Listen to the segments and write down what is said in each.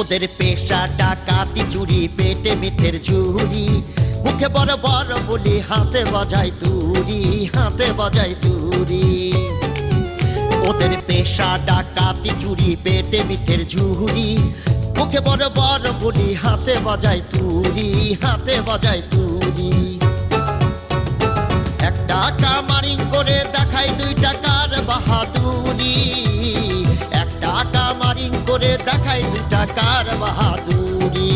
ওদের পেশা ডাকাতি চুরি পেটে মিথ্যের ঝুরি মুখে বড় বড় বলি হাতে বাজায় তুরি হাতে বাজায় তুরি ওদের পেশা ডাকাতি চুরি পেটে মিথ্যের ঝুরি মুখে বড় বড় বলি হাতে বাজায় তুরি হাতে বাজায় তুরি একটা কামারিং করে দেখায় 2 টাকার বাহাদুরি একটা কামারিং করে দেখায় 2 টাকার বাহাদুরি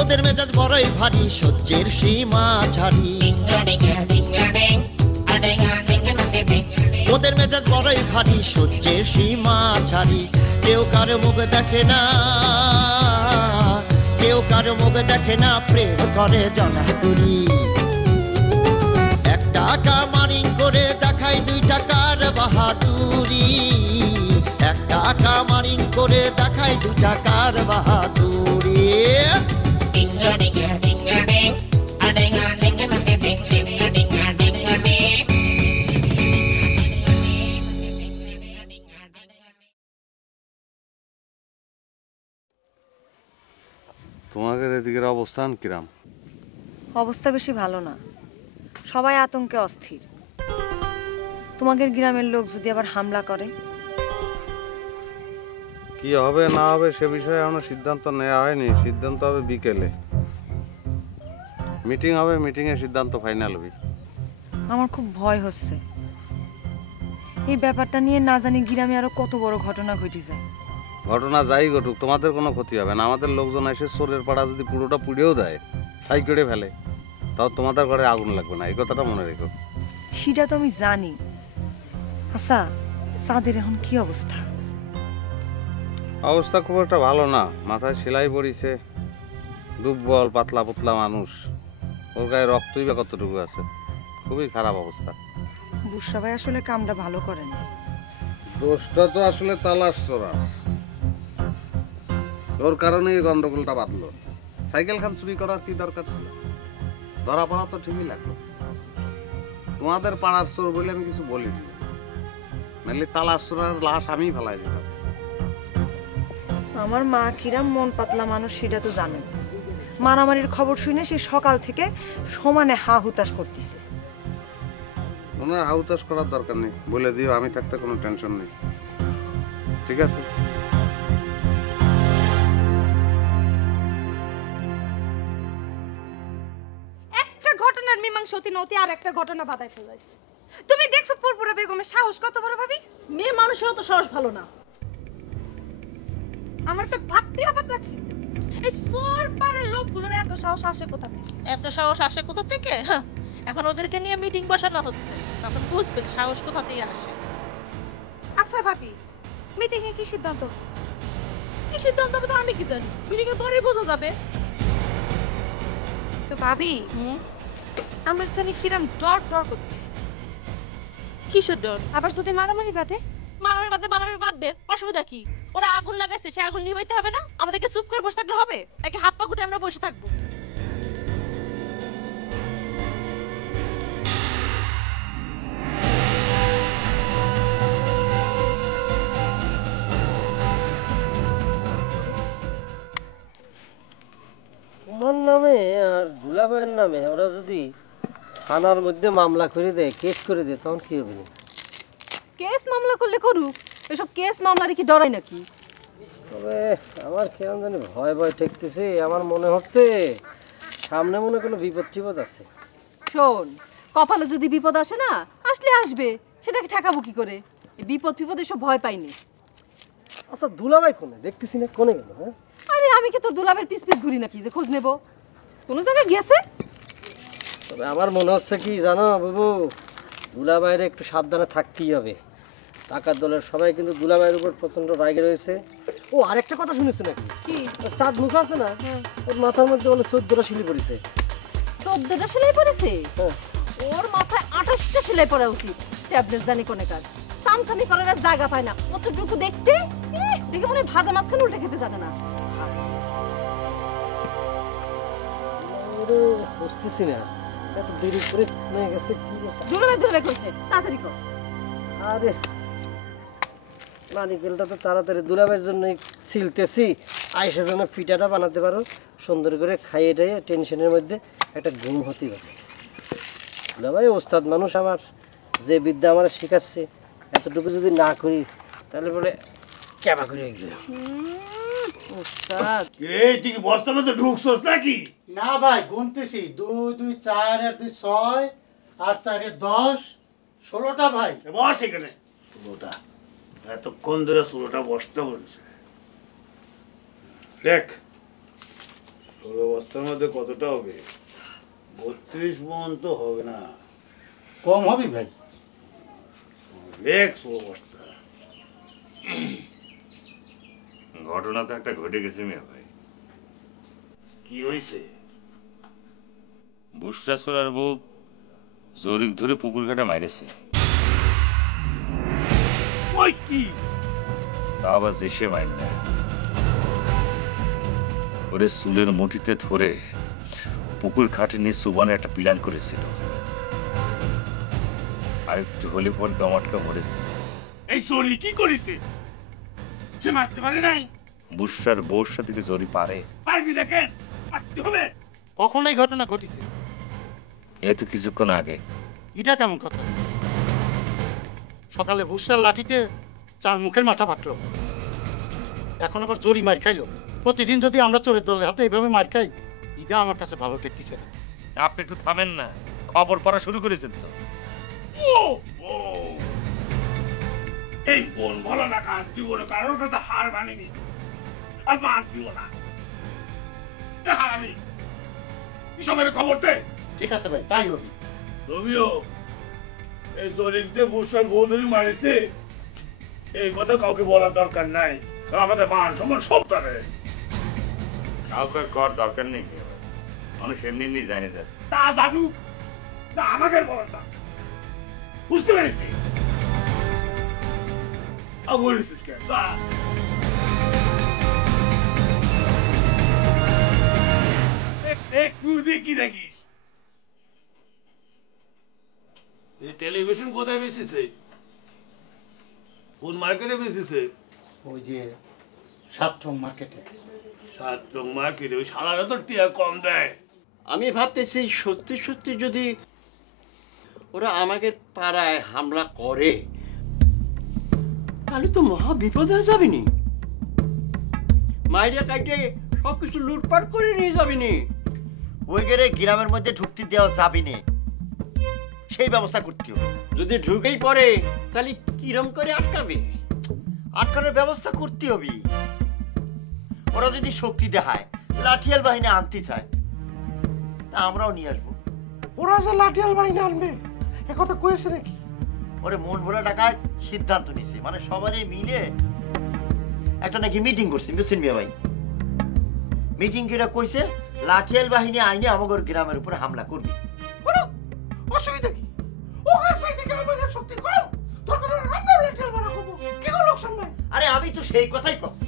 ওদের মেজাজ বড়ই ভারী সহ্যের সীমা ছাড়ি ওদের মেজাজ বড়ই ভারী সহ্যের সীমা ছাড়ি কেউ কারো মুখ দেখে না কেউ কারো মুখ দেখে না প্রেম করে জনাপুরি একটা কামারিং করে দেখায় 2 টাকার বাহাদুরি একটা কামারিং করে দেখায় 2 টাকার বাহাদুরি তোমাদের এদিকের অবস্থান কিরাম? অবস্থা বেশি ভালো না, সবাই আতঙ্কে অস্থির। তোমাদের গ্রামের লোক যদি আবার হামলা করে কি হবে না হবে সে বিষয়ে এখনো সিদ্ধান্ত নেওয়া হয়নি। সিদ্ধান্ত হবে বিকেলে, মিটিং হবে, মিটিং এ সিদ্ধান্ত ফাইনাল হবে। আমার খুব ভয় হচ্ছে, এই ব্যাপারটা নিয়ে না জানি গ্রামে আরো কত বড় ঘটনা ঘটে যায়। ঘটনা যাই ঘটুক তোমাদের কোনো ক্ষতি হবে না। আমাদের লোকজন এসে চোরের পাড়া যদি পুরোটা পুড়েও দেয়, ছাই করে ফেলে, তাও তোমাদের ঘরে আগুন লাগবে না, এই কথাটা মনে রেখো। সেটা তো আমি জানি। আচ্ছা, সাদের এখন কি অবস্থা? অবস্থা খুব একটা ভালো না, মাথায় সেলাই পড়িছে, দুর্বল পাতলা পুতলা মানুষ, ওর গায়ে রক্তই বা কতটুকু আছে, খুবই খারাপ অবস্থা। বুসরা ভাই আসলে কামটা ভালো করে না। দোষটা তো আসলে তালাশ চোরা, ওর কারণে এই গন্ডগোলটা বাঁধলো। সাইকেল খান চুরি করার কি দরকার ছিল? ধরা পড়া তো ঠিকই লাগলো। তোমাদের পাড়ার চোর বলে আমি কিছু বলিনি, নাহলে তালাশ চোরার লাশ আমি ফেলাই দিতাম। আমার মা কিরাম মন পাতলা মানুষ সেটা তো জানেন। মারামারির খবর শুনে সে সকাল থেকে সমানে হা হুতাশ করতেছে। ওনার হা হুতাশ করার দরকার নেই, বলে দিও আমি থাকতে কোনো টেনশন নেই, ঠিক আছে? একটা ঘটনার মীমাংসা হতে নতি আর একটা ঘটনা বাধায় ফেলাইছে। তুমি দেখছো পুরপুরা বেগমের সাহস কত বড় ভাবি? মেয়ে মানুষেরও তো সাহস ভালো না। আমার তো ভাবতে অবাক লাগতেছে, এই চোর পাড়ার লোকগুলোর এত সাহস আসে কোথা থেকে? এত সাহস আসে কোথা থেকে? এখন ওদেরকে নিয়ে মিটিং বসানো হচ্ছে, তখন বুঝবে সাহস কোথা থেকে আসে। আচ্ছা ভাবি, মিটিং এ কি সিদ্ধান্ত? কি সিদ্ধান্ত হবে তো আমি কি জানি, মিটিং এর পরে বোঝা যাবে। তো ভাবি, আমার জানি কিরম ডর ডর করতেছে। কিসের ডর? আবার যদি মারামারি বাঁধে? মারামারি বাঁধবে, অসুবিধা কি? ওরা আগুন লাগাইছে, সে আগুন নিভাইতে হবে না? আমাদেরকে চুপ করে বসে থাকলে হবে নাকি হাত পা গুটে আমরা বসে থাকবো? তোমার নামে আর দুলাভাইয়ের নামে ওরা যদি থানার মধ্যে মামলা করে দেয়, কেস করে দেয়, তখন কি হবে? কেস মামলা করলে করুক, এসব কেস মামলার কি ডরাই নাকি? তবে আমার কেমন জানি ভয় ভয় ঠেকতেছে। আমার মনে হচ্ছে সামনে মনে কোনো বিপদ টিপদ আছে। শোন, কপালে যদি বিপদ আসে না, আসলে আসবে, সেটাকে ঠেকাবো কি করে? এই বিপদ এসব ভয় পাইনি। আচ্ছা দুলাভাই কোনে দেখতেছি না, কোনে গেল? হ্যাঁ আরে আমি কি তোর দুলাবের পিস পিস ঘুরি নাকি যে খোঁজ নেব? কোনো জায়গায় গেছে? তবে আমার মনে হচ্ছে কি জানো বাবু, দুলাভাইয়ের একটু সাবধানে থাকতেই হবে। টাকার দলের সবাই কিন্তু দুলাভাইয়ের উপর প্রচন্ড রাগে রয়েছে। ও আরেকটা কথা শুনেছো নাকি? কি? ওর চাঁদ মুখ আছে না, ওর মাথার মধ্যে বলে 14টা শিলি পড়েছে। 14টা সেলাই পড়েছে? হ্যাঁ। ওর মাথায় 28টা সেলাই পড়া উচিত। ট্যাবলেট জানি কোনে কাজ, সামসামি করার আর জায়গা পায় না। কতটুকু দেখতে, দেখে মনে হয় ভাজা মাছখানে উল্টে খেতে জানে না। ওরে বুঝতেছি না, এত দেরি করে নিয়ে গেছে কি করছে? দুলাভাই করছে, তাড়াতাড়ি কর। আরে নারিকেলটা তো তাড়াতাড়ি দুলাভাইয়ের জন্যই ছিলতেছি, আইসে যেন পিঠাটা বানাতে পারো সুন্দর করে, খাইয়ে টাইয়ে টেনশনের মধ্যে একটা ঘুম হতে পারে। দুলাভাই ওস্তাদ মানুষ, আমার যে বিদ্যা আমার শেখাচ্ছে এতটুকু যদি না করি তাহলে বলে ক্যাবা করে গেল। ওস্তাদ এই তুই কি বস্তার মধ্যে ঢুকছস নাকি? না ভাই গুনতেছি, 2 2 4 আর 2 6 8 4 10 16টা ভাই। বস এখানে। ষোলোটা এতক্ষণ ধরে 16টা বস্তা বলছে। দেখ 16 বস্তার মধ্যে কতটা হবে? 32 মণ তো হবে না। কম হবে ভাই। দেখ 16 বস্তা। ঘটনা তো একটা ঘটে গেছে মিয়া ভাই। কি হয়েছে? বুসরাসুরার বউ জরিক ধরে পুকুর ঘাটে মাইরেছে। ওই কি? তা আবার দেশে মাইর না, ওরে চুলের মুঠিতে ধরে পুকুর ঘাটে নিয়ে সুবানে একটা প্ল্যান করেছিল। আর একটু হলে পর দমাটকা মরে যেত। এই চোরি কি করেছে? সে মারতে পারে নাই? বুসরার বউর সাথে কি জরি পারে? পারবি দেখেন, মারতে হবে। কখন এই ঘটনা ঘটেছে? এই তো কিছুক্ষণ আগে। এটা কেমন কথা? সকালে ভুসরার লাঠিতে চার মুখের মাথা ফাটলো, এখন আবার জরি মার খাইলো। প্রতিদিন যদি আমরা চোরের দলের হাতে এইভাবে মার খাই, এটা আমার কাছে ভালো ঠেকতেছে না। আপনি একটু থামেন না, খবর পড়া শুরু করেছেন তো। ও এই বোন ভালো না, কাজ দিব না, কারোর কাছে হার মানিনি আর মান দিব না। হারামি সবের খবর দে। ঠিক আছে ভাই, তাই হবে। রবিও এই জরিকতে বুসার বৌধুরী মারিছে, এই কথা কাউকে বলার দরকার নাই। আমাদের মান সম্মান সব তারে। কাউকে কর দরকার নেই, মানুষ এমনি এমনি জানে যায়। তা জানু না, আমাকে বলার না, বুঝতে পেরেছি। বলিস কেন? কি দেখিস? টেলিভিশন কোথায় বেশিছে? কোন মার্কেটে বেশিছে? ওই যে 7 রং মার্কেটে। 7 রং মার্কেটে? ওই শালারা তো টিয়া কম দেয়। আমি ভাবতেছি সত্যি সত্যি যদি ওরা আমাদের পাড়ায় হামলা করে তাহলে তো মহা বিপদ হয়ে যাবে নি। মাইরা কাটে সবকিছু লুটপাট করে নিয়ে যাবে নি। ওই গেরে গ্রামের মধ্যে ঢুকতে দেওয়া যাবে না, সেই ব্যবস্থা করতে হবে। যদি ঢুকেই পড়ে তাহলে কিরম করে আটকাবে? আটকানোর ব্যবস্থা করতে হবে। ওরা যদি শক্তি দেখায়, লাঠিয়াল বাহিনী আনতে চায়, তা আমরাও নিয়ে আসবো। ওরা যে লাঠিয়াল বাহিনী আনবে এ কথা কয়েছে নাকি? ওরে মন ভরা টাকায় সিদ্ধান্ত নিছে, মানে সবারই মিলে একটা নাকি মিটিং করছে, বুঝছেন মিয়া ভাই? মিটিং করে কইছে লাঠিয়াল বাহিনী আইনে আমাদের গ্রামের উপর হামলা করবে। অসুবিধা কি? ওখানে সাইডে আমাদের শক্তি কম, দরকার আমরা লাঠিয়াল মারা করব। কি গো লোকসান ভাই? আরে আমি তো সেই কথাই কইছি,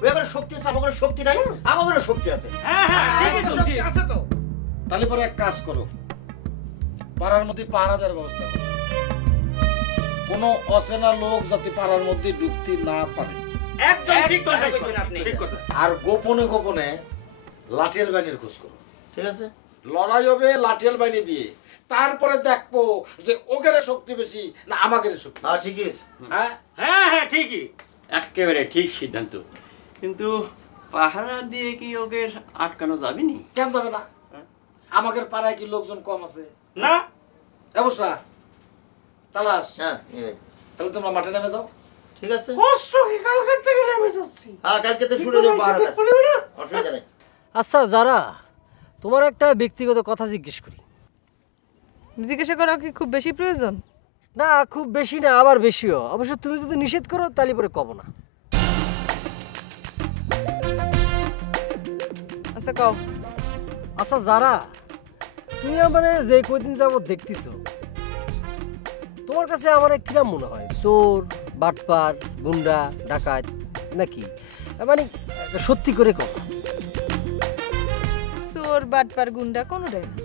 ওই আমাদের শক্তি আছে, আমাদের শক্তি নাই, আমাদেরও শক্তি আছে। হ্যাঁ হ্যাঁ ঠিকই তো, শক্তি আছে তো। তাহলে পরে এক কাজ করো, পাড়ার মধ্যে পাহারা দেওয়ার ব্যবস্থা করো। কোনো অচেনা লোক যাতে পাড়ার মধ্যে ঢুকতে না পারে। একদম ঠিক কথা কইছেন আপনি। ঠিক কথা। আর গোপনে গোপনে লাঠিয়াল বাহিনীর খোঁজ করো। ঠিক আছে? লড়াই হবে লাঠিয়াল বাহিনী দিয়ে, তারপরে দেখবো যে ওদের শক্তি বেশি না আমাদের শক্তি। হ্যাঁ ঠিক আছে। হ্যাঁ হ্যাঁ হ্যাঁ ঠিকই, একেবারে ঠিক সিদ্ধান্ত। কিন্তু পাহারা দিয়ে কি ওদের আটকানো যাবে নি? কেন যাবে না? আমাদের পাড়ায় কি লোকজন কম আছে? না অবশ্যই। তালাশ, হ্যাঁ তাহলে তোমরা মাঠে নেমে যাও, ঠিক আছে পরশু কি কালকে থেকে নেমে যাচ্ছি। হ্যাঁ কালকে তো শুনে যাবো অসুবিধা নেই। আচ্ছা যারা তোমার একটা ব্যক্তিগত কথা জিজ্ঞেস করি। জিজ্ঞাসা করা কি খুব বেশি প্রয়োজন? না খুব বেশি না, আবার বেশিও। অবশ্য তুমি যদি নিষেধ করো তাহলে পরে কব না। আচ্ছা কও। আচ্ছা যারা তুমি আমারে যে কয়দিন যাবত দেখতেছো, তোমার কাছে আমার কিরম মনে হয়? চোর, বাটপার, গুন্ডা, ডাকাত নাকি? মানে সত্যি করে কও। চোর, বাটপার, গুন্ডা কোনোটাই না।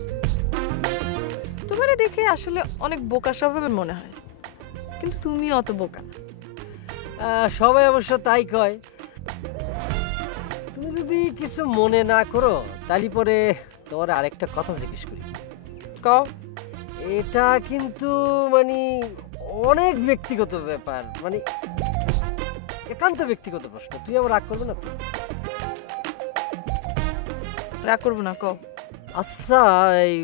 তোমারে দেখে আসলে অনেক বোকা স্বভাবের মনে হয়, কিন্তু তুমি অত বোকা না। সবাই অবশ্য তাই কয়। তুমি যদি কিছু মনে না করো তাহলে পরে তোমার আরেকটা কথা জিজ্ঞেস করি। কও। এটা কিন্তু মানে অনেক ব্যক্তিগত ব্যাপার, মানে একান্ত ব্যক্তিগত প্রশ্ন। তুই আমার রাগ করবে না তো? রাগ করবো না, কও। আচ্ছা এই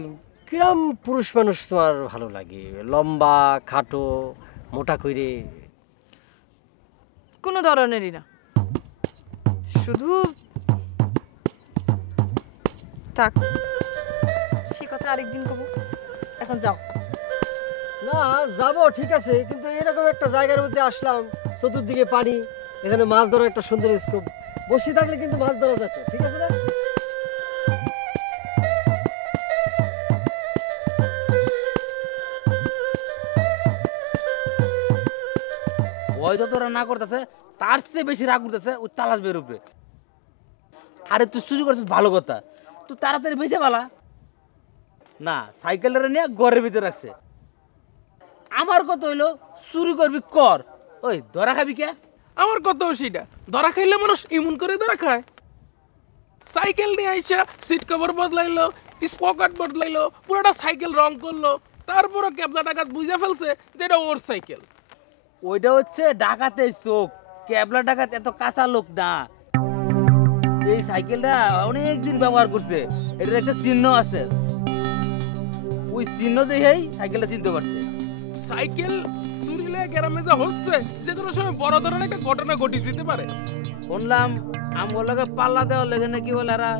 কিরম পুরুষ মানুষ তোমার ভালো লাগে? লম্বা, খাটো, মোটা কইরে? কোনো ধরনেরই না, শুধু থাক, সে কথা আরেকদিন কব। এখন যাও। না যাবো ঠিক আছে, কিন্তু এরকম একটা জায়গার মধ্যে আসলাম, চতুর্দিকে পানি, এখানে মাছ ধরার একটা সুন্দর স্কোপ। বসে থাকলে কিন্তু মাছ ধরা যেত, ঠিক আছে না? ওই যত না করতেছে তার চেয়ে বেশি রাগ করতেছে ওই তালাশ বের উপরে। আরে তুই চুরি করছিস ভালো কথা, তুই তাড়াতাড়ি বেঁচে পালা না। সাইকেলটা নিয়ে ঘরের ভিতরে রাখছে। আমার কথা হইলো চুরি করবি কর, ওই ধরা খাবি কে? আমার কথাও সেটা, ধরা খাইলে মানুষ এমন করে ধরা খায়। সাইকেল নিয়ে আইসা সিট কভার বদলাইলো, স্পকাট বদলাইলো, পুরোটা সাইকেল রং করলো, তারপরও ক্যাবলা ডাকাত বুঝে ফেলছে যে এটা ওর সাইকেল। ওইটা হচ্ছে ডাকাতের চোখ, ক্যাবলা ডাকাত এত কাঁচা লোক না। এই সাইকেলটা অনেক দিন ব্যবহার করছে, এটার একটা চিহ্ন আছে, ওই চিহ্ন দেখেই সাইকেলটা চিনতে পারছে। সাইকেল চুরিলে গ্রামে যা হচ্ছে, যে কোনো সময় বড় ধরনের একটা ঘটনা ঘটে যেতে পারে। শুনলাম আমগুলোকে পাল্লা দেওয়ার লেগে নাকি বলে এরা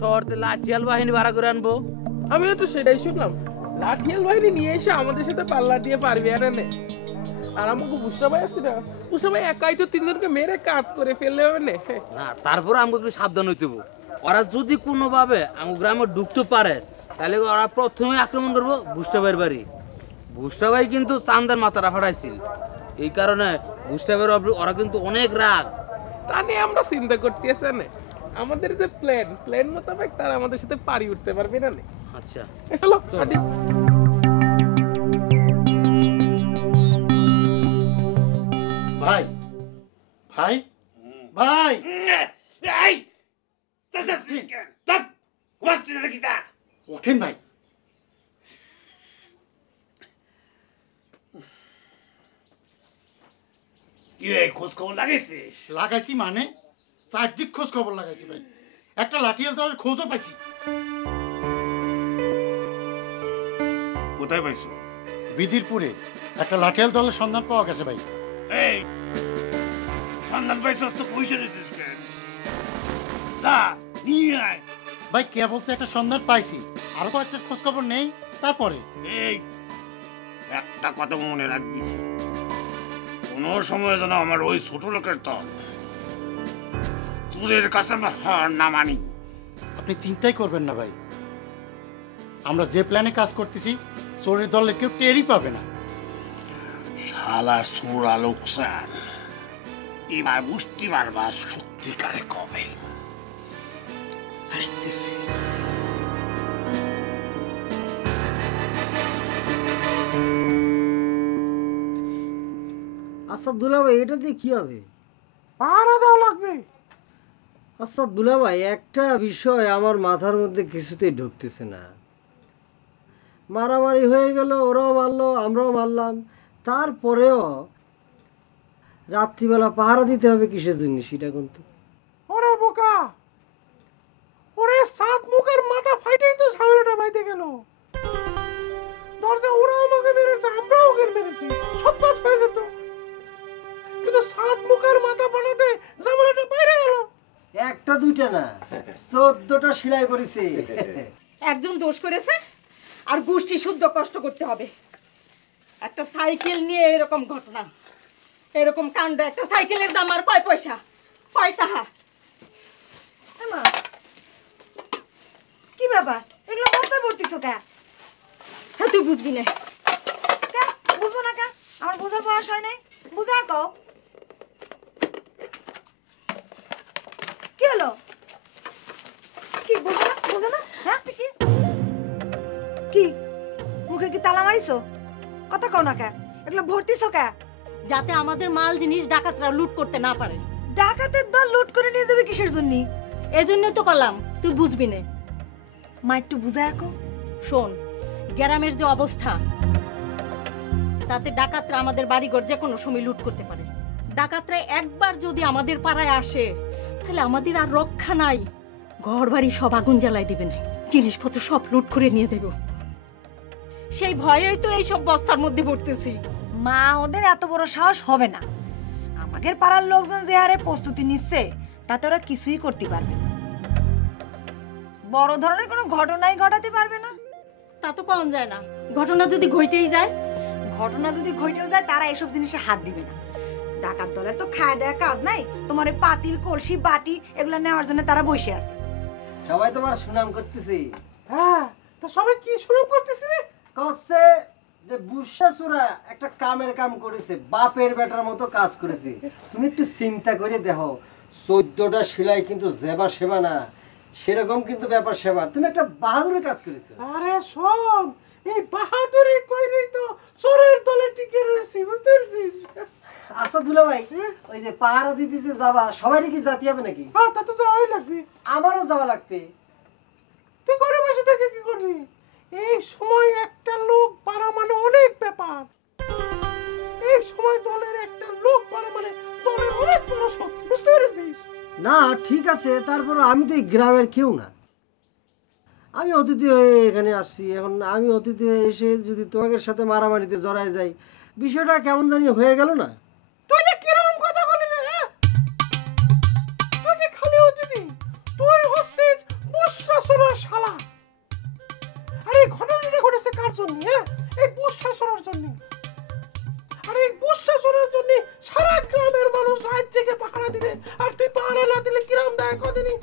শহর থেকে লাঠিয়াল বাহিনী ভাড়া করে আনবো। আমিও তো সেটাই শুনলাম, লাঠিয়াল বাহিনী নিয়ে এসে আমাদের সাথে পাল্লা দিয়ে পারবে আর এনে। আর আমাকে বুঝতে ভাই আছে না, বুঝতে ভাই একাই তো তিনজনকে মেরে কাট করে ফেললে হবে না। তারপর আমাকে একটু সাবধান হইতে হবে। ওরা যদি কোনোভাবে আমার গ্রামে ঢুকতে পারে তাহলে ওরা প্রথমে আক্রমণ করবো বুস্টা ভাইয়ের বাড়ি। বুস্টা ভাই কিন্তু চান্দার মাথাটা ফাটাইছিল, এই কারণে বুস্টা ভাইয়ের ওরা কিন্তু অনেক রাগ। তা নিয়ে আমরা চিন্তা করতে আসে না, আমাদের যে প্ল্যান মোতাবেক তারা আমাদের সাথে পারি উঠতে পারবে না। আচ্ছা চলো ভাই ভাই ভাই ওঠেন ভাই। কি রে, খোঁজ খবর লাগাইছিস? লাগাইছি মানে চারদিক খোঁজ খবর লাগাইছি ভাই, একটা লাঠিয়াল দলের খোঁজও পাইছি। কোথায় পাইছো? বিদিরপুরে একটা লাঠিয়াল দলের সন্ধান পাওয়া গেছে ভাই। এই সন্ধান পাইছস তো পয়সা নিছিস কেন? না নিয়ে আয় ভাই, কেবল তো একটা সন্ধান পাইছি, আরো তো একটা খোঁজ খবর নেই। তারপরে এই একটা কথা মনে রাখবি, কোনো সময় যেন আমার ওই ছোট লোকের দল তোদের কাছে আমরা হার না মানি। আপনি চিন্তাই করবেন না ভাই, আমরা যে প্ল্যানে কাজ করতেছি চোরের দলে কেউ টেরই পাবে না। শালা সুরা লোকসান, এবার বুঝতে পারবা সত্যিকারে কবে আসতেছি। আচ্ছা দুলাভাই, এটা দিয়ে কি হবে? পাহারা দেওয়া লাগবে। আচ্ছা দুলাভাই, একটা বিষয় আমার মাথার মধ্যে কিছুতেই ঢুকতেছে না। মারামারি হয়ে গেল, ওরাও মারলো আমরাও মারলাম, তারপরেও রাত্রিবেলা পাহারা দিতে হবে কিসের জন্য সেটা কিন্তু? ওরে বোকা, ওরে সাত মুখের মাথা ফাইটেই তো ঝামেলাটা বাইতে গেল। দরজা ওরাও আমাকে মেরেছে, আমরাও ওকে মেরেছি, ছটপট হয়ে যেত। কিন্তু সাত মুখের মাথা পাঠাতে জামালাটা বাইরে গেল। একটা দুইটা না 14টা সেলাই করেছে। একজন দোষ করেছে আর গোষ্ঠী শুদ্ধ কষ্ট করতে হবে। একটা সাইকেল নিয়ে এরকম ঘটনা, এরকম কাণ্ড। একটা সাইকেলের দাম আর কয় পয়সা, কয় টাকা? মা কি ব্যাপার, এগুলো বস্তায় ভর্তিছো কে? হ্যাঁ তুই বুঝবি না। বুঝবো না কে? আমার বোঝার বয়স হয় নাই, বুঝা কও। কি হলো? কি বুঝো না? বুঝো না? হ্যাঁ কি কি মুখে কি তালা মারিছো? কথা কও না কে? এগুলো ভর্তিছো কে? যাতে আমাদের মাল জিনিস ডাকাতরা লুট করতে না পারে। ডাকাতের দল লুট করে নিয়ে যাবে কিসের জন্য? এজন্য তো করলাম, তুই বুঝবি না। মা একটু বুঝায় কও। শোন, গ্রামের যে অবস্থা তাতে ডাকাতরা আমাদের বাড়িঘর যে কোনো সময় লুট করতে পারে। ডাকাতরা একবার যদি আমাদের পাড়ায় আসে তাহলে আমাদের আর রক্ষা নাই। ঘর বাড়ি সব আগুন জ্বালাই দিবে না, জিনিসপত্র সব লুট করে নিয়ে যাব। সেই ভয়েই তো এইসব বস্তার মধ্যে ভরতেছি। মা ওদের এত বড় সাহস হবে না। আমাদের পাড়ার লোকজন যে হারে প্রস্তুতি নিচ্ছে তাতে ওরা কিছুই করতে পারবে না। বড় ধরনের কোনো ঘটনাই ঘটাতে পারবে না। তা তো কোন যায় না। ঘটনা যদি ঘটেই যায়, ঘটনা যদি ঘটেও যায় তারা এসব জিনিসে হাত দিবে না। ডাকাত দলের তো খায় দেয়া কাজ নাই। তোমার পাতিল কলসি বাটি এগুলো নেওয়ার জন্য তারা বসে আছে। সবাই তোমার সুনাম করতেছি। হ্যাঁ, তো সবাই কি সুনাম করতেছে রে? কচ্ছে যে বুশাসুরা একটা কামের কাম করেছে, বাপের বেটার মতো কাজ করেছে। তুমি একটু চিন্তা করে দেখো, 14টা সেলাই কিন্তু জেবা সেবা না, সেরকম কিন্তু ব্যাপার সেবা। তুমি একটা বাহাদুরি কাজ করেছো। আরে শোন, এই বাহাদুরি কইরেই তো চোরের দলে টিকে রয়েছি, বুঝতে পারছিস? আচ্ছা দুলা ভাই, ওই যে পাহারা দিতেছে যাবা, সবারই কি জাতি হবে নাকি? হ্যাঁ, তা তো যাওয়াই লাগবে। আমারও যাওয়া লাগবে। তুই ঘরে বসে থেকে কি করবি? এই সময় একটা লোক পারা মানে অনেক ব্যাপার। এই সময় দলের একটা লোক পারা মানে দলের অনেক বড় শক্তি, বুঝতে পেরেছিস? না ঠিক আছে, তারপর আমি তো এই গ্রামের কেউ না। আমি অতিথি হয়ে এখানে আসছি। এখন আমি অতিথি হয়ে এসে যদি তোমাদের সাথে মারামারিতে জড়ায় যাই, বিষয়টা কেমন জানি হয়ে গেল না? তুই না কিরকম কথা বলি রে? তুই কি খালি অতিথি? তুই হচ্ছিস বুশাসুরার শালা। আর এই ঘটনাটা ঘটেছে কার জন্য? এই বুশাসুরার জন্য। আর এই বুশাসুরার জন্য সারা গ্রামের মানুষ রাত জেগে পাহারা দিবে। আর তুই পাহারা না দিলে কিরম দেয় কদিনই?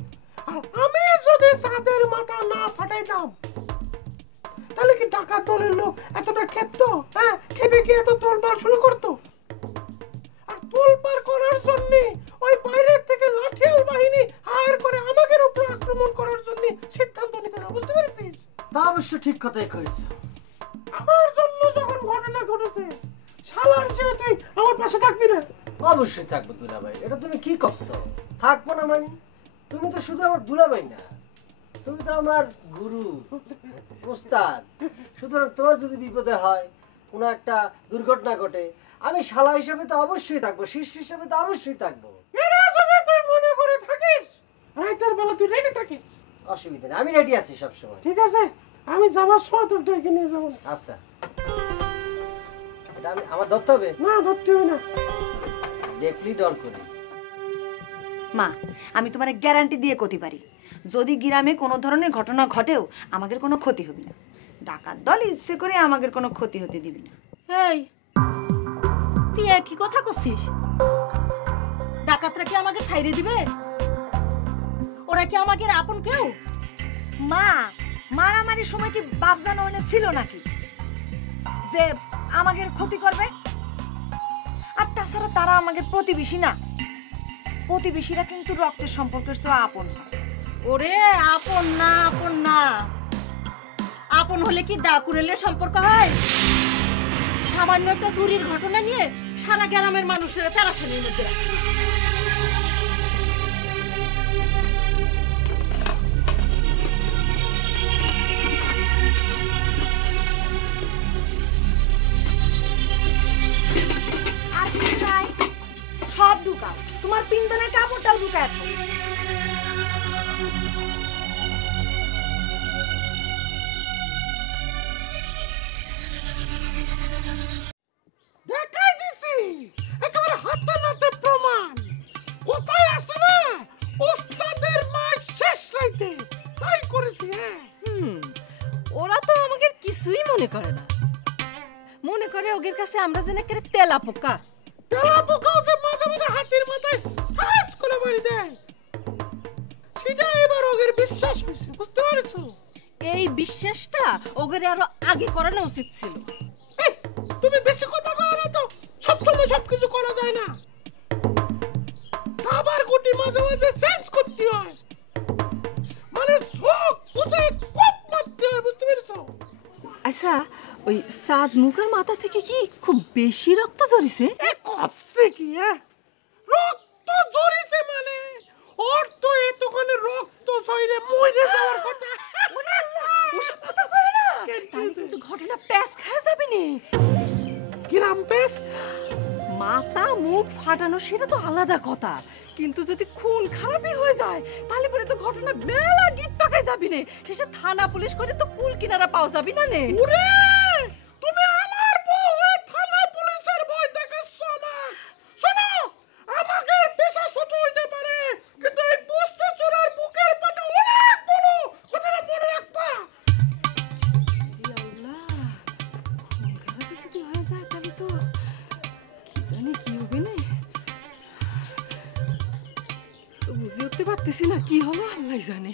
আর আমি যদি চাঁদের মাথা না ফাটাইতাম তাহলে কি ডাকাত দলের লোক এতটা ক্ষেপতো? হ্যাঁ, ক্ষেপে কি এত তোলপাড় শুরু করতো? আর তোলপাড় করার জন্য ওই বাইরের থেকে লাঠিয়াল বাহিনী হায়ার করে আমাদের উপর আক্রমণ করার জন্য সিদ্ধান্ত নিতে না, বুঝতে পেরেছিস? তা অবশ্য ঠিক কথাই কইছো। আমার জন্য যখন ঘটনা ঘটেছে, শালা হিসেবে তুই আমার পাশে থাকবি না? অবশ্যই থাকবো দুলা ভাই। এটা তুমি কি করছো? থাকবো না মানে? তুমি তো শুধু আমার দুলা ভাই না, তুমি তো আমার গুরু, উস্তাদ। সুতরাং তোমার যদি বিপদে হয়, কোনো একটা দুর্ঘটনা ঘটে, আমি শালা হিসেবে তো অবশ্যই থাকবো, শিষ্য হিসেবে তো অবশ্যই থাকবো। এরা যদি তুই মনে করে থাকিস, রাতের বেলা তুই রেডি থাকিস। অসুবিধা নেই, আমি রেডি আছি সবসময়। ঠিক আছে, আমি যাবার সময় তোর ডেকে নিয়ে যাবো। আচ্ছা, এটা আমি আমার ধরতে হবে? না, ধরতে হবে না। দেখলি ডর করি। মা, আমি তোমার গ্যারান্টি দিয়ে কইতে পারি, যদি গ্রামে কোনো ধরনের ঘটনা ঘটেও আমাদের কোনো ক্ষতি হবে না। ডাকাত দল ইচ্ছে করে আমাদের কোনো ক্ষতি হতে দিবি না। এই তুই একই কথা করছিস? ডাকাতরা কি আমাকে ছাইরে দিবে? ওরা কি আমাকে আপন কেউ? মা, মারামারির সময় কি বাপ জানো মনে ছিল নাকি যে আমাদের ক্ষতি করবে? আর তাছাড়া তারা আমাদের প্রতিবেশী না। প্রতিবেশীরা কিন্তু রক্তের সম্পর্কের চেয়ে আপন হয়। ওরে আপন না, আপন না। আপন হলে কি দাকুরেলের সম্পর্ক হয়? সামান্য একটা চুরির ঘটনা নিয়ে সারা গ্রামের মানুষের পেরেশানির মধ্যে রাখে। সব ঢুকাও, তোমার পিন্দনের কাপড়টাও ঢুকায়। দেখাই দিছি, একেবারে হাতটা না ওরা তো আমাকে কিছুই মনে করে না, মনে করে ওদের কাছে আমরা যেন একটা তেলা পোকা। তেলা পোকাও যে মাঝে মাঝে হাতের মাথায় হাত করে বাড়ি দেয়, সেটা এবার ওদের বিশ্বাস হয়েছে, বুঝতে পারছো? এই বিশ্বাসটা ওদের আরো আগে করানো উচিত ছিল। তুমি বেশি কথা কও না তো, সবসময় সবকিছু করা যায় না, আবার গুটি মাঝে মাঝে চেঞ্জ করতে হয়, মানে শোক বুঝে খুব মারতে হয়, বুঝতে পেরেছো? আচ্ছা, ওই সাদ মুখের মাথা থেকে কি খুব বেশি রক্ত ঝরিছে? কচ্ছে কি রক্ত ঝরিছে মানে ওর তো এতখানি রক্ত শরীরে মরে যাওয়ার কথা। ওসব কথা কই না, তাহলে কিন্তু ঘটনা প্যাস খায় যাবে নি। কিরাম প্যাস? মাথা মুখ ফাটানো সেটা তো আলাদা কথা, কিন্তু যদি খুন খারাপই হয়ে যায় তাহলে পরে তো ঘটনা মেলা গিট পাকায় যাবি নে, শেষে থানা পুলিশ করে তো কুল কিনারা পাওয়া যাবি না নে। ওরে তুমি আমার বউ হয়ে থানা পুলিশের ভয় দেখাচ্ছ না। শোনো, আমাদের পেশা ছোট হইতে পারে, কিন্তু এই দুষ্ট চোরের বুকের পাটা অনেক বড়, কথাটা মনে রাখবা। আল্লাহ, খুন খারাপ যদি হয়ে যায় তাহলে তো কি জানি কি হবে না, বুঝে উঠতে পারতেছি না কি হলো, আল্লাহ জানে।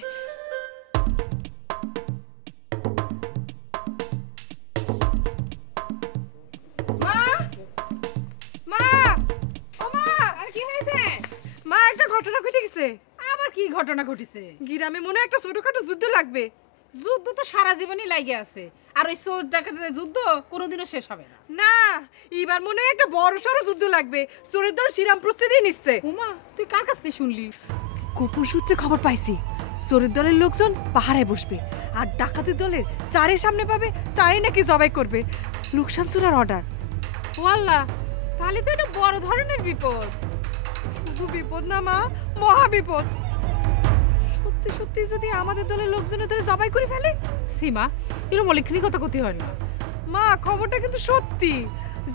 ঘটনা ঘটিছে? গ্রামে মনে একটা ছোটখাটো যুদ্ধ লাগবে। যুদ্ধ তো সারা জীবনই লাগে আছে, আর ওই চোর ডাকাতের যুদ্ধ কোনোদিনও শেষ হবে না। না, এবার মনে হয় একটা বড় সড়ো যুদ্ধ লাগবে। চোরের দল শ্রীরাম প্রস্তুতি নিচ্ছে। উমা, তুই কার কাছ থেকে শুনলি? গোপন সূত্রে খবর পাইছি, চোরের দলের লোকজন পাহারায় বসবে, আর ডাকাতের দলের যারের সামনে পাবে তারই নাকি জবাই করবে। লোকসান চোরার অর্ডার। ও আল্লাহ, তাহলে তো এটা বড় ধরনের বিপদ। শুধু বিপদ না মা, মহা বিপদ। সত্যি সত্যি যদি আমাদের দলের লোকজনের ধরে জবাই করে ফেলে? সীমা, এরকম অলিখিনী কথা কতি হয় না। মা, খবরটা কিন্তু সত্যি।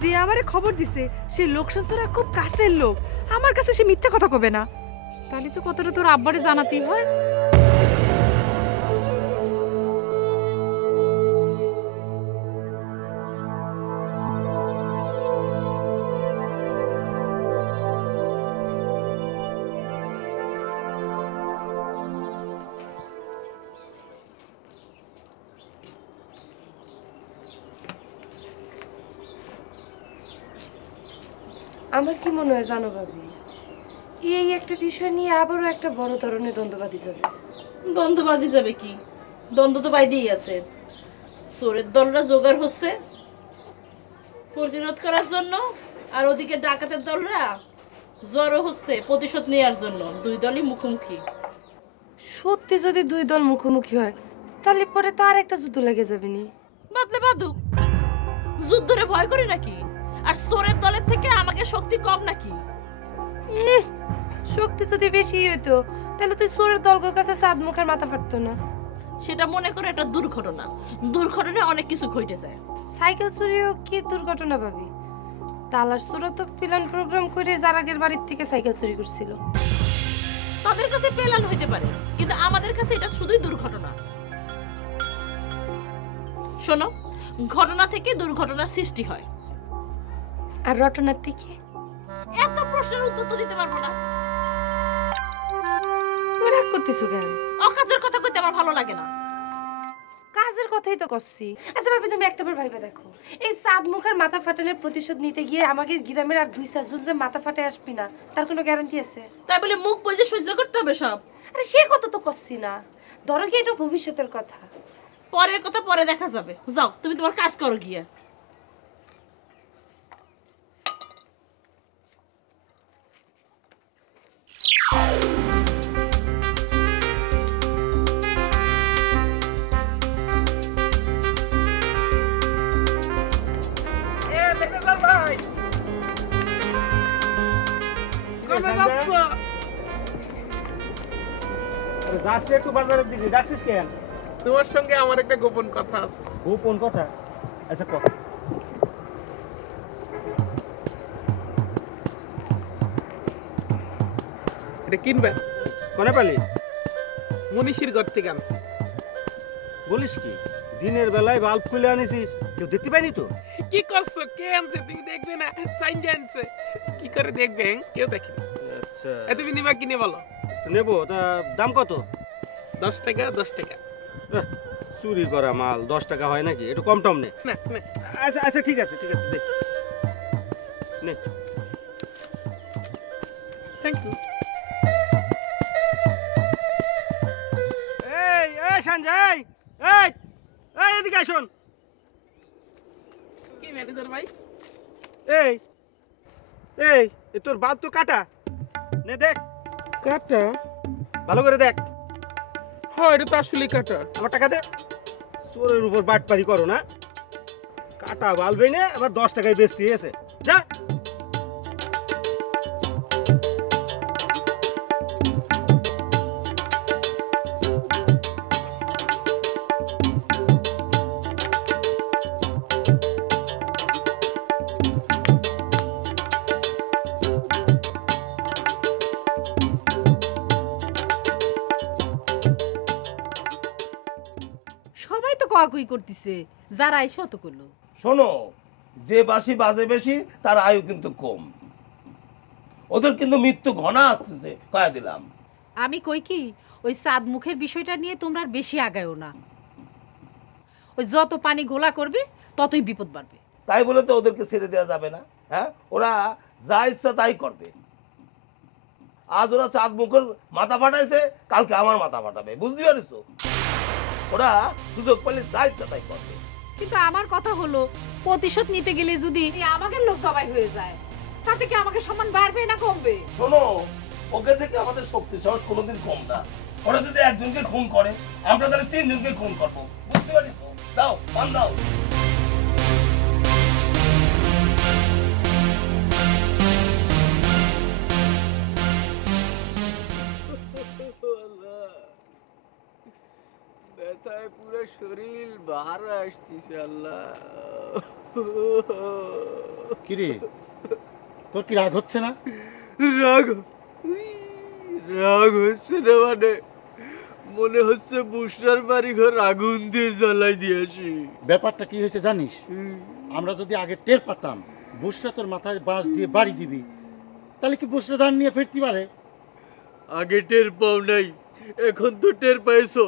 যে আমারে খবর দিছে সে লোকসান চোরা খুব কাছের লোক, আমার কাছে সে মিথ্যা কথা কবে না। তাহলে তো কথাটা তোর আব্বারে জানাতেই হয়। আমার কি মনে হয় জানো ভাবি, এই একটা বিষয় নিয়ে আবারও একটা বড় ধরনের দ্বন্দ্ববাদী যাবে। দ্বন্দ্ববাদী যাবে কি? দ্বন্দ্ব তো বাইরেই আছে। চোরের দলরা জোগাড় হচ্ছে প্রতিরোধ করার জন্য, আর ওদিকে ডাকাতের দলরা জড়ো হচ্ছে প্রতিশোধ নেওয়ার জন্য। দুই দলই মুখোমুখি। সত্যি যদি দুই দল মুখোমুখি হয় তাহলে পরে তো আর একটা যুদ্ধ লেগে যাবে নি। বাদলে বাদুক, যুদ্ধরে ভয় করে নাকি? আর চোরের দলের থেকে আমাকে শক্তি কম নাকি? শক্তি যদি বেশি হইতো তাহলে তুই চোরের দলগুলোর কাছে সাদ মুখের মাথা ফাটতো না। সেটা মনে করে একটা দুর্ঘটনা, দুর্ঘটনায় অনেক কিছু ঘটে যায়। সাইকেল চুরিও কি দুর্ঘটনা ভাবি? তালার চোরা তো প্ল্যান প্রোগ্রাম করে জারাগের বাড়ির থেকে সাইকেল চুরি করছিল। তাদের কাছে প্ল্যান হইতে পারে, কিন্তু আমাদের কাছে এটা শুধুই দুর্ঘটনা। শোনো, ঘটনা থেকে দুর্ঘটনার সৃষ্টি হয়। আর রটনার থেকে? এত প্রশ্নের উত্তর তো দিতে পারবো না। রাগ করতেছো কেন? অকাজের কথা কইতে আমার ভালো লাগে না। কাজের কথাই তো করছি। আচ্ছা ভাবি, তুমি একটাবার ভাইবা দেখো, এই সাদ মুখের মাথা ফাটানোর প্রতিশোধ নিতে গিয়ে আমাকে গ্রামের আর 2-4 জন যে মাথা ফাটে আসবি না তার কোনো গ্যারান্টি আছে? তাই বলে মুখ বুজে সহ্য করতে হবে সব? আরে সে কথা তো করছি না, ধরো কি এটা ভবিষ্যতের কথা। পরের কথা পরে দেখা যাবে। যাও, তুমি তোমার কাজ করো গিয়ে। যাচ্ছি একটু বাজারের দিকে, ডাকছিস কেন? তোমার সঙ্গে আমার একটা গোপন কথা আছে। গোপন কথা? আচ্ছা কর। এটা কিনবে? কোনে পালি? মনীষীর ঘর থেকে আনছি। বলিস কি দিনের বেলায় বাল্ব খুলে আনিছিস কেউ দেখতে পাইনি তো? কি করছো? কে আনছে? তুমি দেখবে না, সাইন আনছে। কি করে দেখবেন? কেউ দেখে না। আচ্ছা তুমি নিবা কিনে বলো? নেবো। তা দাম কত? 10 টাকা। 10 টাকা। চুরি করা মাল 10 টাকা হয় নাকি? একটু কম টম নে। না না। আচ্ছা আচ্ছা ঠিক আছে দে নে। Thank you. এই সঞ্জয়, এই এদিকে আসুন। কি ম্যানেজার ভাই? এই তোর বাদ তো কাটা নে, দেখ। কাটা? ভালো করে দেখ। হ্যাঁ এটা তো আসলে কাটা। আমার টাকা দে। চোরের উপর বাটপারি করো না। কাটা বালবে না, আবার 10 টাকায় বেচতে এসে যা। সবাই তো কাকুই করতেছে, যারা আইসো তো করলো। শোনো, যে বাঁশি বাজে বেশি তার আয়ু কিন্তু কম। ওদের কিন্তু মৃত্যু ঘনা আসতেছে, কয়া দিলাম। আমি কই কি, ওই চাঁদ মুখের বিষয়টা নিয়ে তোমরা আর বেশি আগায়ও না। ওই যত পানি ঘোলা করবে ততই বিপদ বাড়বে। তাই বলে তো ওদেরকে ছেড়ে দেওয়া যাবে না। হ্যাঁ, ওরা যা ইচ্ছা তাই করবে। আজ ওরা চাঁদ মুখের মাথা ফাটাইছে, কালকে আমার মাথা ফাটাবে, বুঝতে পারিস? ওরা সুযোগ পেলে যা ইচ্ছা তাই করবে। কিন্তু আমার কথা হলো, প্রতিশোধ নিতে গেলে যদি আমাদের লোক সবাই হয়ে যায়, তাতে কি আমাকে সম্মান বাড়বে না কমবে? শোনো, ওকে থেকে আমাদের শক্তি সাহস কোনোদিন কম না। ওরা যদি একজনকে খুন করে, আমরা তাহলে 3 জনকে খুন করবো, বুঝতে পারিস? দাও পান দাও। ব্যথায় পুরো শরীর ভার আসতেছে। আল্লাহ, কিরে তোর কি রাগ হচ্ছে না? রাগ হচ্ছে না মানে মনে হচ্ছে বুসরার বাড়ি ঘর আগুন দিয়ে জ্বালাই দিয়েছি। ব্যাপারটা কি হয়েছে জানিস? আমরা যদি আগে টের পাতাম বুসরা তোর মাথায় বাঁশ দিয়ে বাড়ি দিবি, তাহলে কি বুসরা জান নিয়ে ফিরতে পারে? আগে টের পাও নাই, এখন তো টের পাইছো।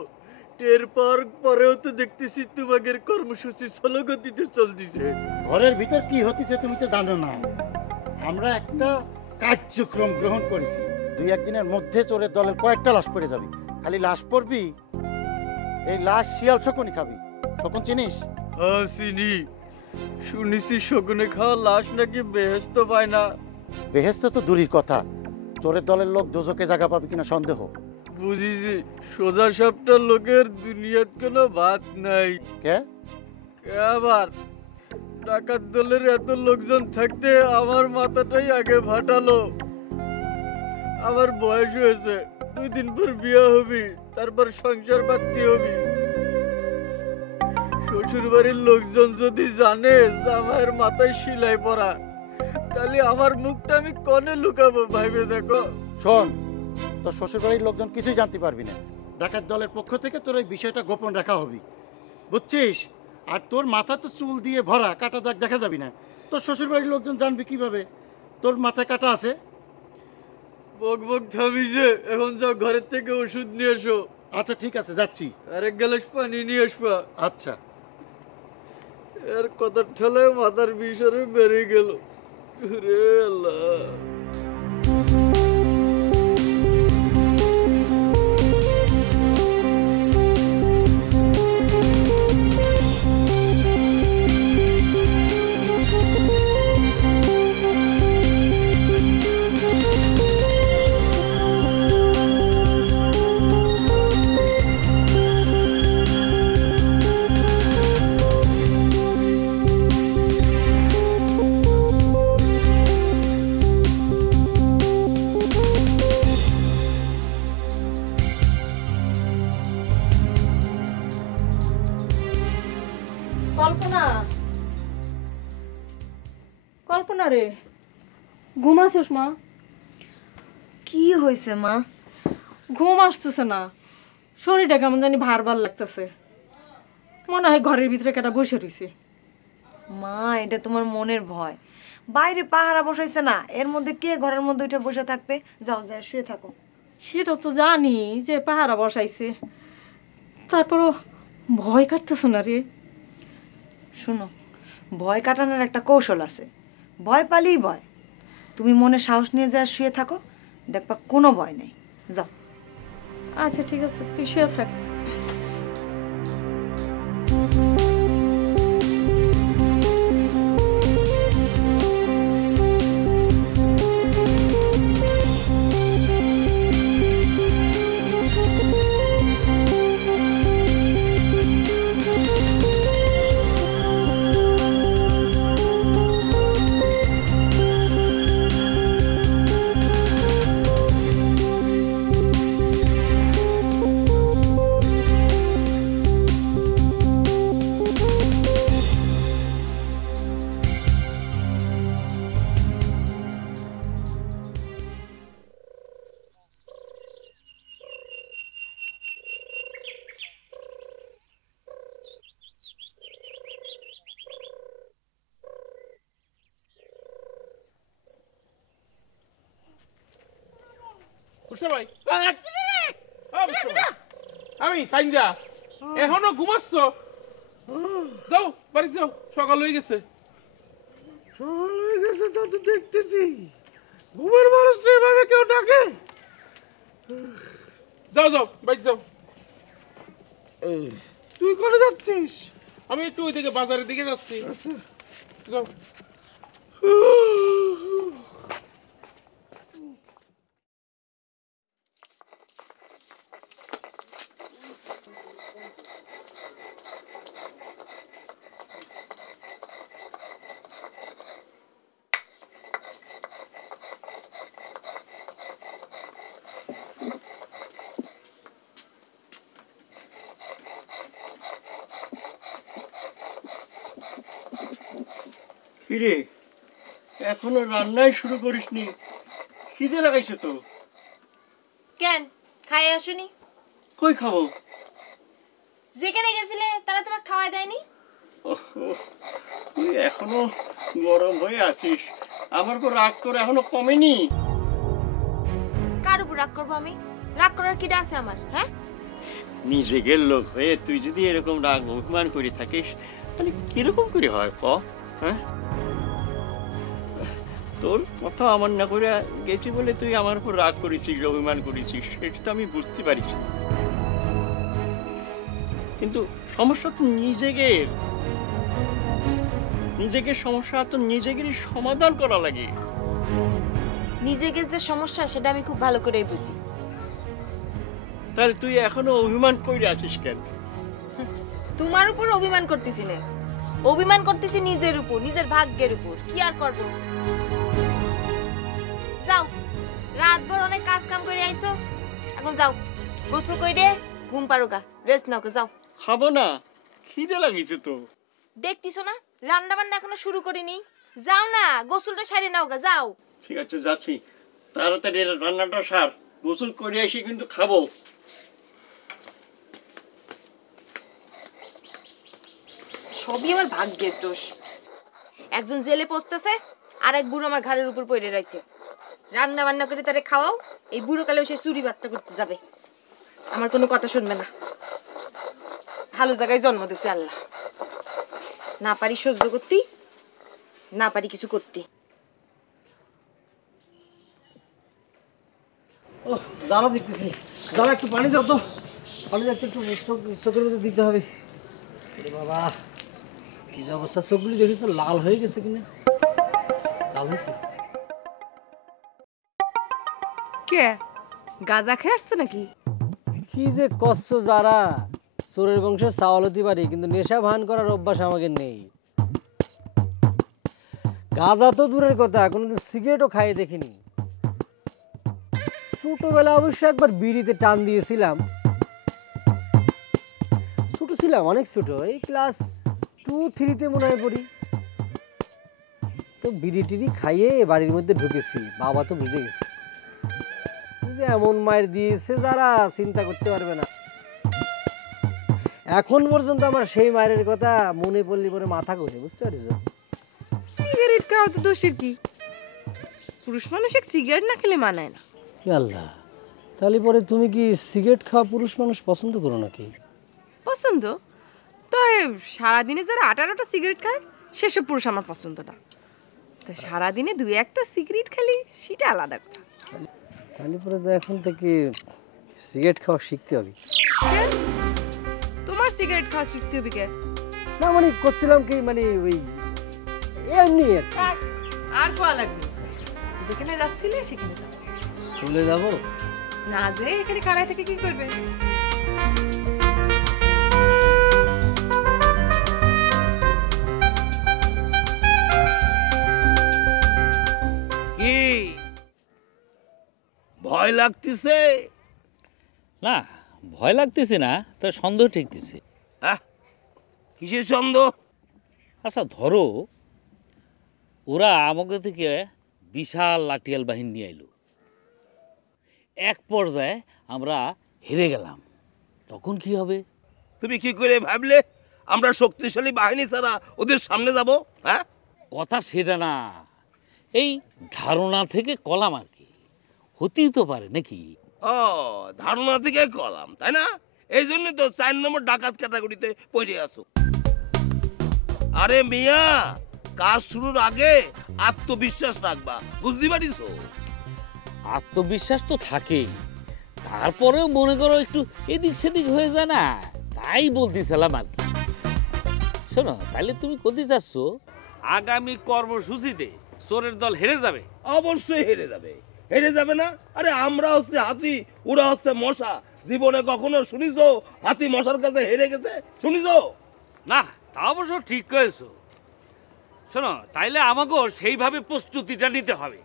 টের পাওয়ার পরেও তো দেখতেছি তোমাদের কর্মসূচি চলগতিতে চলতেছে। ঘরের ভিতর কি হতেছে তুমি তো জানো না। আমরা একটা কার্যক্রম গ্রহণ করেছি, 2-1 দিনের মধ্যে চোরের দলের কয়েকটা লাশ পড়ে যাবে। খালি লাশ পড়বি, এই লাশ শিয়াল শকুনি খাবি। শকুন চিনিস? হ্যাঁ চিনি, শুনেছি শকুনে খাওয়া লাশ নাকি বেহেস্ত পায় না। বেহেস্ত তো দূরের কথা, চোরের দলের লোক দোজকে জায়গা পাবে কিনা সন্দেহ। বুঝিছি, সোজা সাপটা লোকের দুনিয়াত কোনো ভাত নাই। কে আবার ডাকাত দলের এত লোকজন থাকতে আমার মাথাটাই আগে ফাটালো। আমার বয়স হয়েছে, 2 দিন পর বিয়ে হবি, তারপর সংসার বাঁধতে হবি। শ্বশুর বাড়ির লোকজন যদি জানে জামাইয়ের মাথায় সিলাই পরা, তাহলে আমার মুখটা আমি কনে লুকাবো ভাইবে দেখো। শোন, তোর শ্বশুর বাড়ির লোকজন কিছুই জানতে পারবি না। ডাকাত দলের পক্ষ থেকে তোর এই বিষয়টা গোপন রাখা হবে, বুঝছিস? আর তোর মাথা তো চুল দিয়ে ভরা, কাটা দাগ দেখা যাবি না। তোর শ্বশুর বাড়ির লোকজন জানবে কিভাবে তোর মাথায় কাটা আছে? বক বক থামিছে, এখন যাও ঘরের থেকে ওষুধ নিয়ে এসো। আচ্ছা ঠিক আছে, যাচ্ছি। আর 1 গ্লাস পানি নিয়ে আসবা। আচ্ছা। এর কথা ঠেলায় মাথার বিষরে বেড়ে গেল রে আল্লাহ। কল্পনা, কল্পনা রে, ঘুম আসিস মা? কি হয়েছে মা? ঘুম আসতেছে না, শরীরটা কেমন জানি ভার ভার লাগতেছে। মনে হয় ঘরের ভিতরে কেটা বসে রইছে। মা এটা তোমার মনের ভয়, বাইরে পাহারা বসাইছে না, এর মধ্যে কে ঘরের মধ্যে উঠে বসে থাকবে? যাও যাও শুয়ে থাকো। সেটা তো জানি যে পাহারা বসাইছে, তারপরও ভয় কাটতেছ না রে? শোনো, ভয় কাটানোর একটা কৌশল আছে, ভয় পালেই ভয়। তুমি মনে সাহস নিয়ে যা শুয়ে থাকো, দেখবা কোনো ভয় নেই। যাও। আচ্ছা ঠিক আছে, তুই শুয়ে থাক। আমি সাইনজা এখনো ঘুমাচ্ছ? যাও বাড়ি যাও, সকাল হয়ে গেছে। সকাল হয়ে গেছে তা তো দেখতেছি, ঘুমের মানুষ এভাবে কেউ ডাকে? যাও যাও বাড়ি যাও। তুই কোনে যাচ্ছিস? আমি একটু ওই দিকে বাজারের দিকে যাচ্ছি। যাও। কিরে, এখনো রান্নাই শুরু করিসনি? খিদে লাগাইছে তো? কেন খাই আসুনি? কই খাবো? যেখানে গেছিলে তারা তোমার খাওয়াই দেয়নি? তুই এখনো গরম হয়ে আছিস, আমার উপর রাগ তোর এখনো কমেনি? কার উপর রাগ করবো আমি? রাগ করার কিটা আছে আমার? হ্যাঁ, নিজের লোক হয়ে তুই যদি এরকম রাগ অভিমান করে থাকিস তাহলে কিরকম করে হয় ক? হ্যাঁ, তোর কথা আমার না করে গেছি বলে তুই আমার উপর রাগ করেছিস, অভিমান করেছিস, সেটা তো আমি বুঝতে পারিছি। কিন্তু সমস্যা তো নিজেকে সমস্যা তো নিজেকেরই সমাধান করা লাগে। নিজেকে যে সমস্যা সেটা আমি খুব ভালো করেই বুঝি। তাহলে তুই এখনো অভিমান করে আছিস কেন? তোমার উপর অভিমান করতেছি না, অভিমান করতেছি নিজের উপর, নিজের ভাগ্যের উপর। কি আর করবো? যাও, রাতভর অনেক কাজ কাম করে আইছো, এখন যাও গোসল করে ঘুম পারোগা, রেস্ট নাও। যাও। খাবো না, খিদে লাগিছে তো। দেখতিছো না রান্না বান্না এখনো শুরু করিনি? যাও না, গোসলটা সারে নাও গা, যাও। ঠিক আছে যাচ্ছি, তাড়াতাড়ি রান্নাটা সার, গোসল করে এসে কিন্তু খাবো। সবই আমার ভাগ্যের দোষ। একজন জেলে পচতেছে আর এক বুড়ো আমার ঘাড়ের উপর পড়ে রয়েছে। রান্না বান্না করে তারে খাওয়াও, এই বুড়ো কালেও সে চুরি বার্তা করতে যাবে, আমার কোনো কথা শুনবে না। ভালো জায়গায় জন্ম দিয়েছে আল্লাহ, না পারি সহ্য করতে, না পারি কিছু করতে। যারা দেখতেছি, যারা একটু পানি দাও তো, পানি একটু চোখের মধ্যে দিতে হবে। বাবা কি যে অবস্থা, চোখগুলি দেখেছো লাল হয়ে গেছে কিনা? লাল হয়েছে। কে গাঁজা খেয়ে আসছো নাকি? কি যে করছো যারা, চোরের বংশের চাওয়াল হতে পারি, কিন্তু নেশা ভান করার অভ্যাস আমাকে নেই। গাঁজা তো দূরের কথা, কোনোদিন সিগারেটও খাইয়ে দেখিনি। ছোটবেলা অবশ্য একবার বিড়িতে টান দিয়েছিলাম, ছোট ছিলাম, অনেক ছোট, এই ক্লাস 2-3-তে মনে হয় পড়ি। তো বিড়ি টিড়ি খাইয়ে বাড়ির মধ্যে ঢুকেছি, বাবা তো বুঝে গেছে, এমন মায়ের দিয়েছে যারা চিন্তা করতে পারবে না। এখন পর্যন্ত আমার সেই মায়ের কথা মনে পড়লি পরে মাথা ঘুরে, বুঝতে পারিস? সিগারেট খাওয়া তো দোষের কি? পুরুষ মানুষ সিগারেট না খেলে মানায় না। আল্লাহ, তাহলে পরে তুমি কি সিগারেট খাওয়া পুরুষ মানুষ পছন্দ করো নাকি? পছন্দ তো সারাদিনে যারা 18টা সিগারেট খায় সেসব পুরুষ আমার পছন্দ না। তো সারাদিনে 2-1টা সিগারেট খালি সেটা আলাদা কথা। তাহলে পরে তো এখন থেকে সিগারেট খাওয়া শিখতে হবে। তোমার সিগারেট খাওয়া শিখতে হবে কে? না মানে করছিলাম কি, মানে ওই এমনি আর কোয়া লাগবে, যেখানে যাচ্ছিলে সেখানে যাও। চলে যাব না যে এখানে কারাই থেকে কি করবে? কি ভয় লাগতেছে? না ভয় লাগতেছে না, তো সন্দেহ ঠেকতেছে। কিসের সন্দেহ? আচ্ছা ধরো ওরা আমাকে থেকে বিশাল লাঠিয়াল বাহিনী নিয়ে আইলো, এক পর্যায়ে আমরা হেরে গেলাম, তখন কি হবে? তুমি কি করে ভাবলে আমরা শক্তিশালী বাহিনী ছাড়া ওদের সামনে যাব? হ্যাঁ, কথা সেটা না, এই ধারণা থেকে কলাম আর কি, হতেই তো পারে নাকি? ও ধারণা থেকে কলাম, তাই না? এই জন্য তো 4 নম্বর ডাকাত ক্যাটাগরিতে পড়ে আসো। আরে মিয়া, কাজ শুরুর আগে আত্মবিশ্বাস রাখবা, বুঝতে পারিস? আত্মবিশ্বাস তো থাকেই, তারপরেও মনে করো একটু এদিক সেদিক হয়ে যায় না, তাই বলতেছিলাম আর কি। শোনো, তাহলে তুমি কোথায় যাচ্ছ? আগামী কর্মসূচিতে চোরের দল হেরে যাবে? অবশ্যই হেরে যাবে। হেরে যাবে না? আরে আমরা হচ্ছে হাতি, ওরা হচ্ছে মশা। জীবনে কখনো শুনিছো হাতি মশার কাছে হেরে গেছে? শুনিছো? না, তা অবশ্য ঠিক করেছো। শোনো, তাইলে আমাকেও সেইভাবে প্রস্তুতিটা নিতে হবে।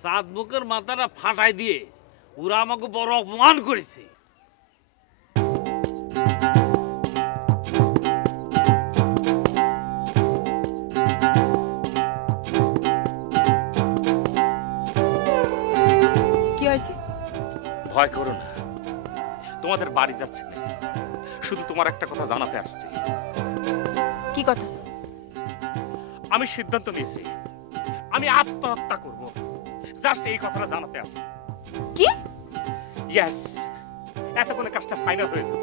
চাঁদমুখের মাথাটা ফাটাই দিয়ে ওরা আমাকে বড় অপমান করেছে। কি হয়েছে? ভয় করো না, তোমাদের বাড়ি যাচ্ছে না, শুধু তোমার একটা কথা জানাতে আসছি। কি কথা? আমি সিদ্ধান্ত নিয়েছি, আমি আত্মহত্যা করব। জাস্ট এই কথাটা জানাতে আসি। কি? ইয়েস, এতক্ষণে কাজটা ফাইনাল হয়ে যেত।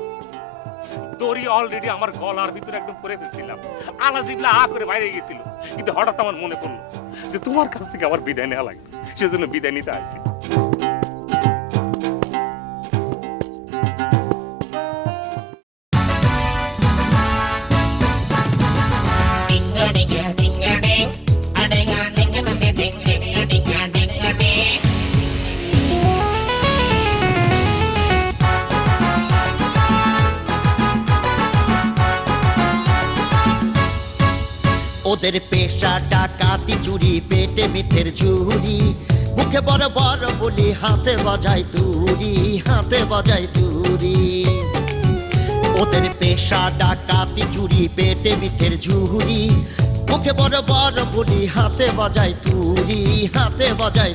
দড়ি অলরেডি আমার গলার ভিতরে একদম পরে ফেলছিলাম, আলাজিবলা আ করে বাইরে গেছিল, কিন্তু হঠাৎ আমার মনে পড়লো যে তোমার কাছ থেকে আমার বিদায় নেওয়া লাগবে, সেজন্য বিদায় নিতে আসছি। ওদের পেশা ডাকাতি চুরি, পেটে মিথ্যের ঝুরি, মুখে বড় বড় বলি, হাতে বাজায় তুরি, হাতে বাজায় তুরি। ওদের পেশা ডাকাতি চুরি, পেটে মিথ্যের ঝুরি, মুখে বড় বড় বলি, হাতে বাজায় তুরি, হাতে বাজায়